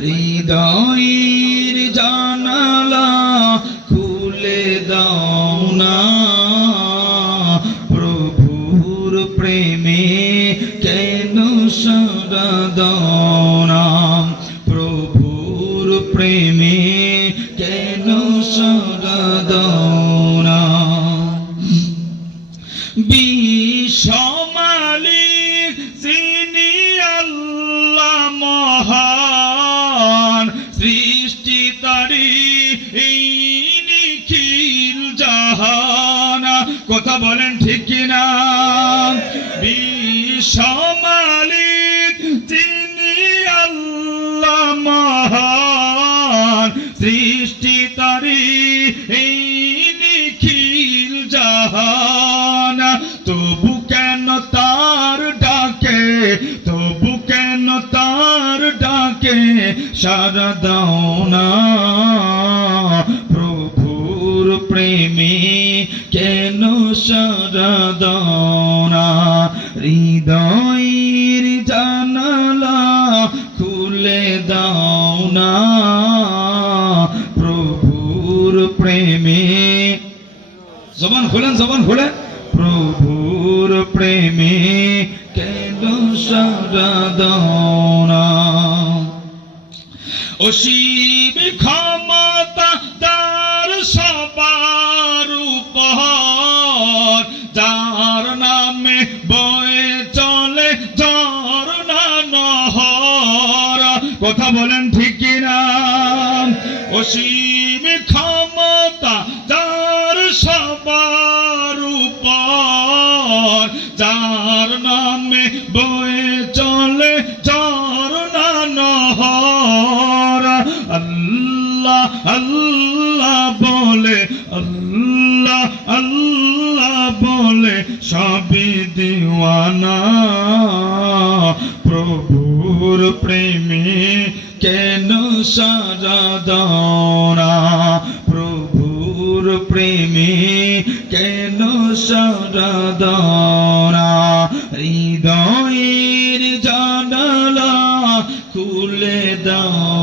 হৃদয়ের জানালা খুলে দাও না, প্রভুর প্রেমে কেন সাড়া দাও না, প্রভুর প্রেমে কেন সাড়া দাও না। বিশ্বমালিক যিনি আল্লাহ মহান, সৃষ্টি তারি এই নিখিল জাহান। কথা বলেন ঠিক কিনা? বিশ্বমালিক যিনি আল্লাহ মহান, সৃষ্টি তারি এই নিখিল জাহান। তবু কেন তার ডাকে, তবু কেন তার ডাকে সাড়া দাও না, প্রভুর প্রেমে কেন সাড়া দাও না। হৃদয়ের জানালা খুলে দাও না, প্রভুর প্রেমে। জবান খোলেন, জবান খোলেন। প্রভুর প্রেমে কেন সাড়া দাও না। অসীম ক্ষমতা তার সবার উপর, যার নামে বয়ে চলে ঝরনা নহর। কথা বলেন ঠিক কিনা? অসীম ক্ষমতা যার সবার উপর, যার নামে বয়ে চলে ঝরনা নহর। আল্লাহ আল্লাহ বলে, আল্লাহ আল্লাহ বলে সবই দিওয়ানা, প্রভুর প্রেমে কেন সাড়া দাও না, প্রভুর প্রেমে কেন সাড়া দাও না। হৃদয়ের জানালা খুলে দাও